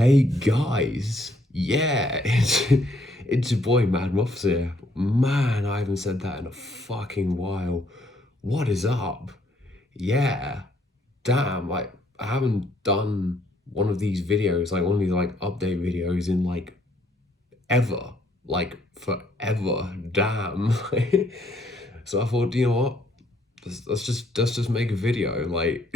Hey guys, yeah, it's your boy Mad Muffs here. Man, I haven't said that in a fucking while. What is up? Yeah, damn, like I haven't done one of these videos, like one of these like update videos in like ever, like forever. Damn. So I thought, you know what? Let's just make a video, like.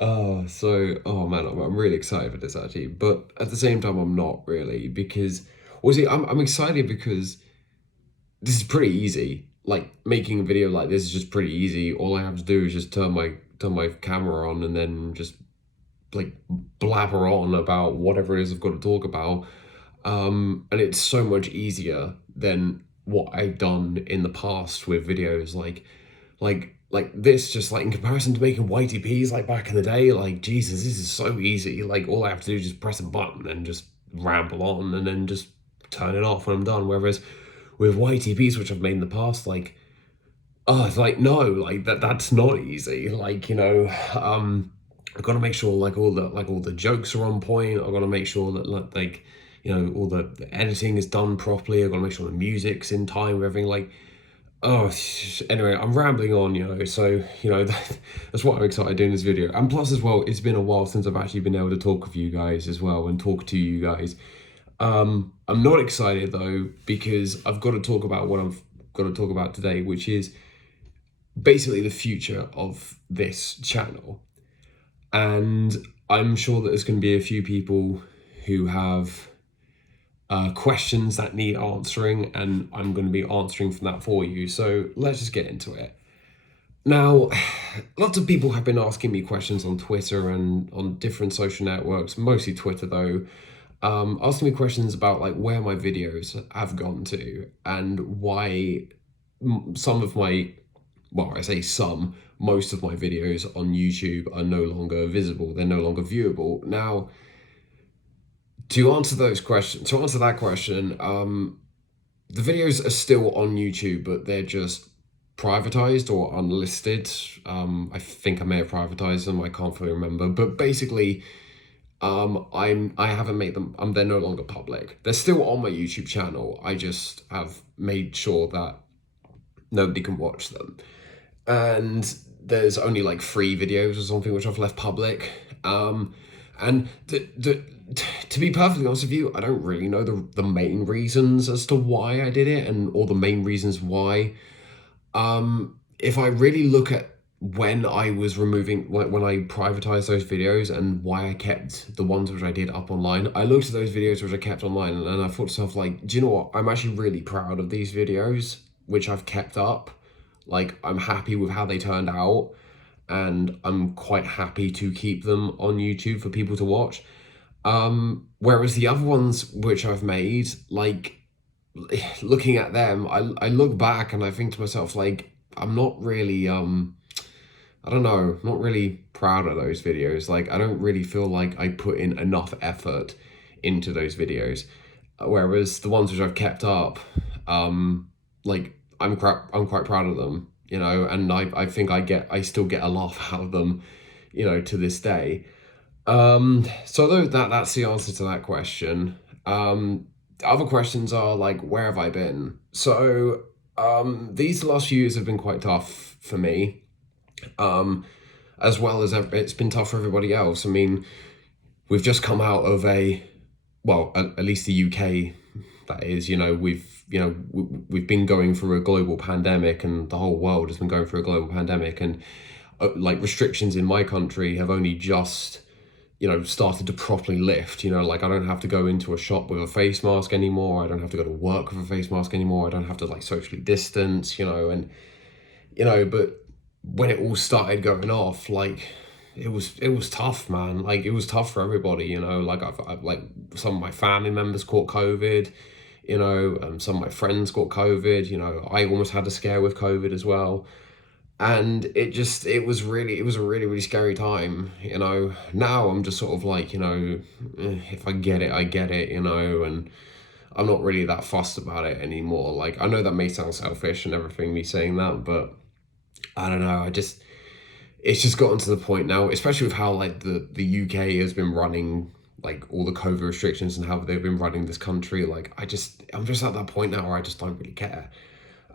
Oh man, I'm really excited for this actually, but at the same time, I'm not really because, well, see, I'm excited because this is pretty easy. Like making a video like this is just pretty easy. All I have to do is just turn my camera on and then just like blabber on about whatever it is I've got to talk about. And it's so much easier than what I've done in the past with videos like this, just like in comparison to making YTPs like back in the day. Like Jesus, this is so easy. Like all I have to do is just press a button and just ramble on and then just turn it off when I'm done. Whereas with YTPs, which I've made in the past, like, oh, it's like no, like that's not easy. Like, I've got to make sure like all the jokes are on point. I've got to make sure that like all the editing is done properly. I've got to make sure the music's in time with everything. Like, oh, anyway, I'm rambling on, so, that's why I'm excited doing this video. And plus, as well, it's been a while since I've actually been able to talk with you guys as well and talk to you guys. I'm not excited, though, because I've got to talk about what I've got to talk about today, which is basically the future of this channel. And I'm sure that there's going to be a few people who have questions that need answering, and I'm going to be answering from that for you. So let's just get into it. Now, lots of people have been asking me questions on Twitter and on different social networks, mostly Twitter though, asking me questions about like where my videos have gone to and why some of my, well, I say some, most of my videos on YouTube are no longer visible. They're no longer viewable. Now, to answer that question, the videos are still on YouTube, but they're just privatized or unlisted. I think I may have privatized them. I can't fully remember, but basically, I haven't made them. They're no longer public. They're still on my YouTube channel. I just have made sure that nobody can watch them, and there's only like 3 videos or something which I've left public. And to be perfectly honest with you, I don't really know the main reasons as to why I did it and all the main reasons why. If I really look at when I was removing, when I privatized those videos and why I kept the ones which I did up online, I looked at those videos which I kept online and I thought to myself, like, do you know what? I'm actually really proud of these videos which I've kept up. Like, I'm happy with how they turned out, and I'm quite happy to keep them on YouTube for people to watch. Whereas the other ones which I've made, like, looking at them, I look back and I think to myself, like, I'm not really, I don't know, not really proud of those videos. Like, I don't really feel like I put in enough effort into those videos. Whereas the ones which I've kept up, like, I'm quite proud of them, and I think I still get a laugh out of them, to this day. So that's the answer to that question. Other questions are like, where have I been? So these last few years have been quite tough for me, as well as it's been tough for everybody else. I mean, we've just come out of at least the UK, that is, we've been going through a global pandemic, and the whole world has been going through a global pandemic, and like restrictions in my country have only just started to properly lift. Like, I don't have to go into a shop with a face mask anymore. I don't have to go to work with a face mask anymore. I don't have to like socially distance, but when it all started going off, like, it was tough, man. Like, it was tough for everybody, like I've like some of my family members caught COVID, some of my friends got COVID, I almost had a scare with COVID as well. And it was a really scary time. Now I'm just sort of like, if I get it, I get it, and I'm not really that fussed about it anymore. Like, I know that may sound selfish and everything, me saying that, but I don't know, it's just gotten to the point now, especially with how like the UK has been running like all the COVID restrictions and how they've been running this country. Like I'm just at that point now where I just don't really care.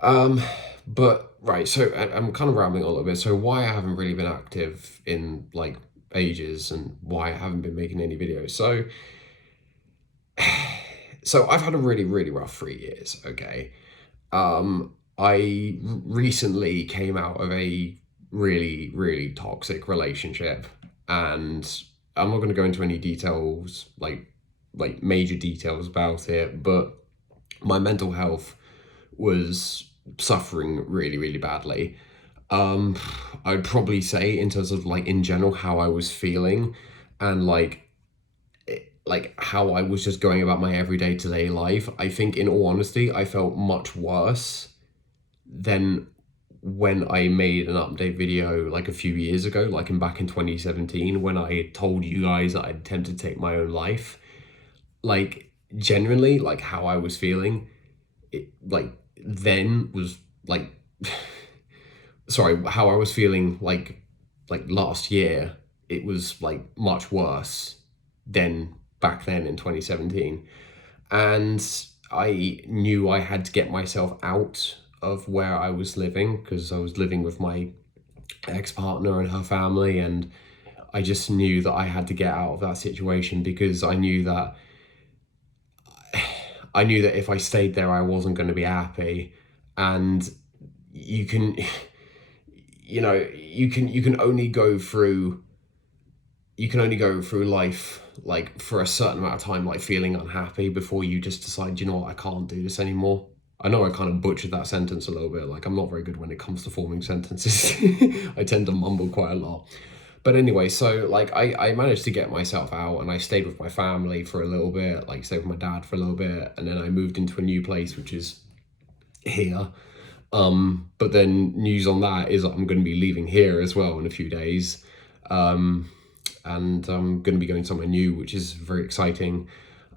Um, but right, so I'm kind of rambling a little bit. So why I haven't really been active in like ages and why I haven't been making any videos. So I've had a really rough 3 years. Okay. I recently came out of a really toxic relationship, and I'm not going to go into any details, like major details about it, but my mental health was suffering really badly. Um, I'd probably say in terms of like in general how I was feeling, and like how I was just going about my everyday to day life. I think in all honesty, I felt much worse than when I made an update video like a few years ago, like back in 2017, when I told you guys that I'd attempted to take my own life. Like genuinely, like how I was feeling, it like then was like sorry, how I was feeling like last year, it was like much worse than back then in 2017. And I knew I had to get myself out of where I was living because I was living with my ex-partner and her family, and I just knew that I had to get out of that situation because I knew that if I stayed there I wasn't going to be happy. And you can you can only go through life like for a certain amount of time, like feeling unhappy before you just decide, you know what, I can't do this anymore. I know I kind of butchered that sentence a little bit. Like I'm not very good when it comes to forming sentences. I tend to mumble quite a lot. But anyway, so like I managed to get myself out and I stayed with my family for a little bit, like stayed with my dad for a little bit, and then I moved into a new place, which is here. But then news on that is that I'm going to be leaving here as well in a few days. And I'm going to be going somewhere new, which is very exciting.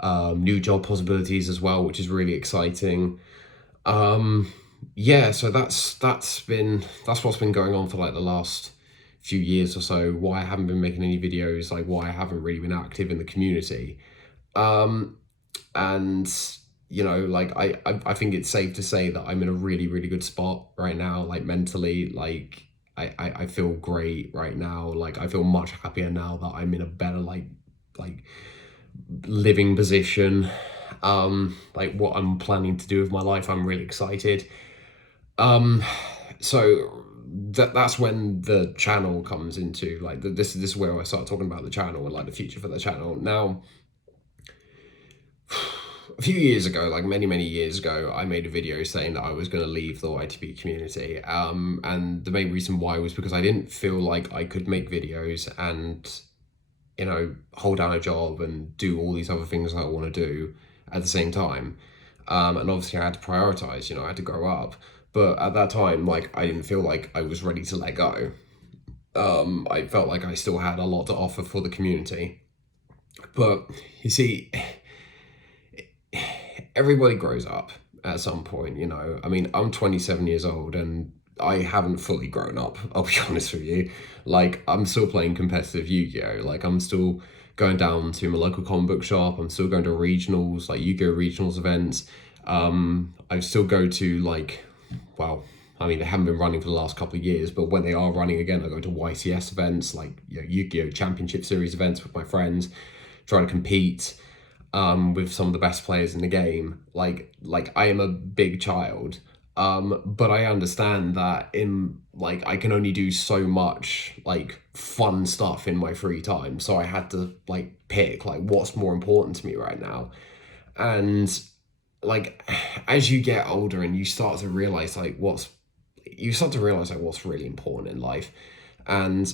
New job possibilities as well, which is really exciting. Yeah, so that's what's been going on for like the last few years or so. Why I haven't been making any videos, like why I haven't really been active in the community. And like I think it's safe to say that I'm in a really good spot right now, like mentally. Like I feel great right now. Like I feel much happier now that I'm in a better like living position. Like what I'm planning to do with my life, I'm really excited. So that's when the channel comes into like this is where I start talking about the channel and like the future for the channel. Now, a few years ago, like many years ago, I made a video saying that I was going to leave the YTB community. And the main reason why was because I didn't feel like I could make videos and, hold down a job and do all these other things that I want to do at the same time. And obviously I had to prioritize, I had to grow up. But at that time, like, I didn't feel like I was ready to let go. I felt like I still had a lot to offer for the community. But you see, everybody grows up at some point, I mean, I'm 27 years old and I haven't fully grown up, I'll be honest with you. Like, I'm still playing competitive Yu-Gi-Oh! Like, I'm still going down to my local comic book shop. I'm still going to regionals, like Yu-Gi-Oh! Regionals events. I still go to, like, well, I mean, they haven't been running for the last couple of years, but when they are running again, I go to YCS events, like, Yu-Gi-Oh! Championship Series events with my friends, try to compete with some of the best players in the game. Like I am a big child, but I understand that in like I can only do so much like fun stuff in my free time. So I had to like pick like what's more important to me right now. And like as you get older and you start to realize like what's really important in life. And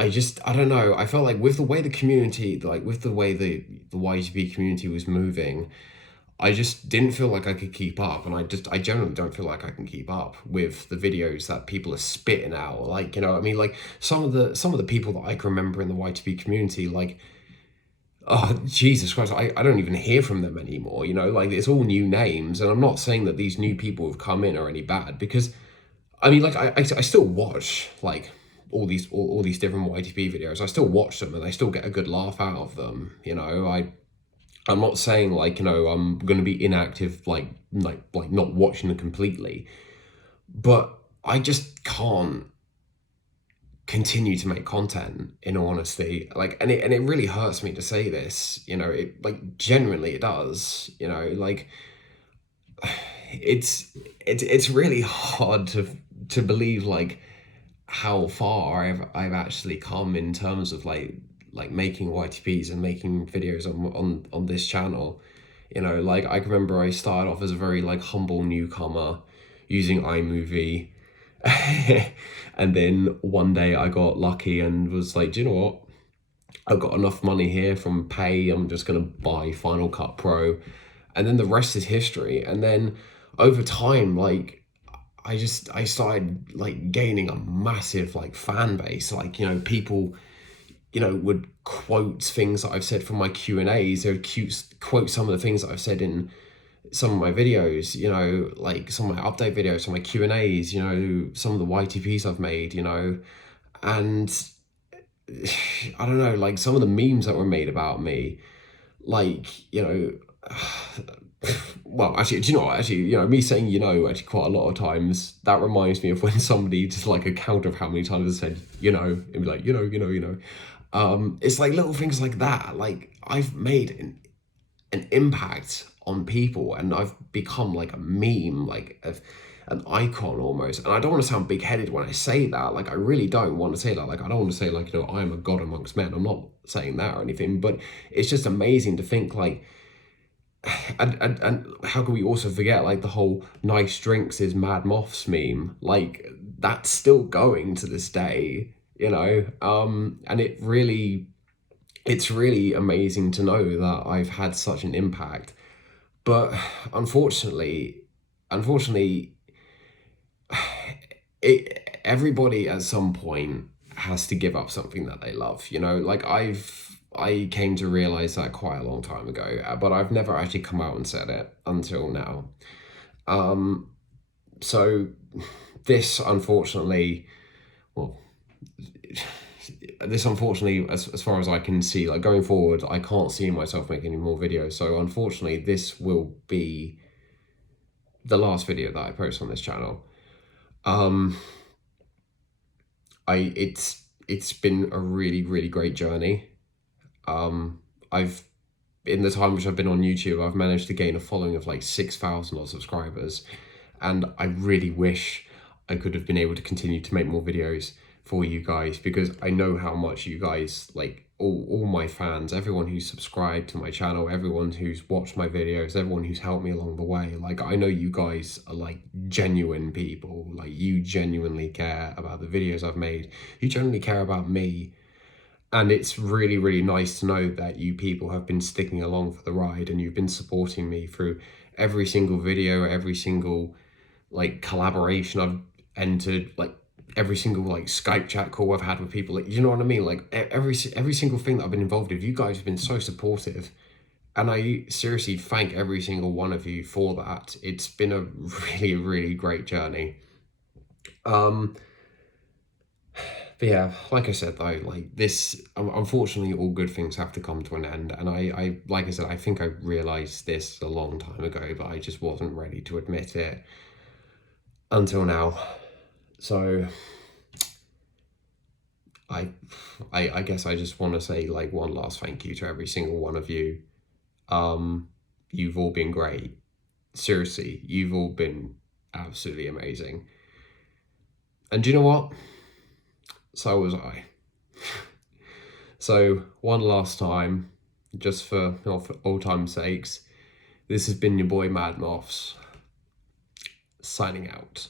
I don't know, I felt like with the way the community, like with the way the YGB community was moving, I just didn't feel like I could keep up. And I generally don't feel like I can keep up with the videos that people are spitting out. Like, I mean, like some of the people that I can remember in the YTB community, like, oh, Jesus Christ, I don't even hear from them anymore, like it's all new names. And I'm not saying that these new people who've come in are any bad because I mean, like, I still watch, like, all these different YTP videos. I still watch them and I still get a good laugh out of them. You know, I'm not saying like, you know, I'm going to be inactive, like not watching them completely, but I just can't continue to make content, in all honesty. Like, and it really hurts me to say this, you know, it like genuinely it does, you know, like it's really hard to believe like how far I've actually come in terms of like making YTPs and making videos on this channel. You know, like I can remember I started off as a very like humble newcomer using iMovie. And then one day I got lucky and was like, do you know what? I've got enough money here from pay. I'm just gonna buy Final Cut Pro, and then the rest is history. And then over time, like I started like gaining a massive like fan base. Like, you know, people, you know, would quote things that I've said from my Q&As. They would quote some of the things that I've said in some of my videos, you know, like some of my update videos, some of my Q&As, you know, some of the YTPs I've made, you know, and I don't know, like some of the memes that were made about me, like, you know, well, actually, do you know what? Actually, you know, me saying, you know, actually quite a lot of times, that reminds me of when somebody just like a count of how many times I said, you know, and be like, you know. It's like little things like that. Like I've made an impact on people and I've become like a meme, like an icon almost. And I don't want to sound big-headed when I say that. Like I really don't want to say that. Like I don't want to say like, you know, I am a god amongst men. I'm not saying that or anything, but it's just amazing to think like, and how can we also forget like the whole nice drinks is mad moths meme? Like that's still going to this day, you know. And it's really amazing to know that I've had such an impact. But unfortunately, everybody at some point has to give up something that they love. You know, like I came to realize that quite a long time ago, but I've never actually come out and said it until now. So this unfortunately, well, this unfortunately, as far as I can see, like going forward, I can't see myself making any more videos. So unfortunately, this will be the last video that I post on this channel. It's been a really great journey. I've in the time which I've been on YouTube, I've managed to gain a following of like 6,000 odd subscribers, and I really wish I could have been able to continue to make more videos for you guys, because I know how much you guys, like all my fans, everyone who's subscribed to my channel, everyone who's watched my videos, everyone who's helped me along the way, like I know you guys are like genuine people, like you genuinely care about the videos I've made, you genuinely care about me. And it's really nice to know that you people have been sticking along for the ride and you've been supporting me through every single video, every single like collaboration I've entered, like every single like Skype chat call I've had with people. Like, you know what I mean? Like every single thing that I've been involved with, you guys have been so supportive. And I seriously thank every single one of you for that. It's been a really great journey. But yeah, like I said though, like this, unfortunately, all good things have to come to an end. And I like I said, I think I realized this a long time ago, but I just wasn't ready to admit it until now. So I guess I just want to say like one last thank you to every single one of you. You've all been great. Seriously, you've all been absolutely amazing. And do you know what? So was I. So one last time, just for old time's sakes, this has been your boy Mad Moths, signing out.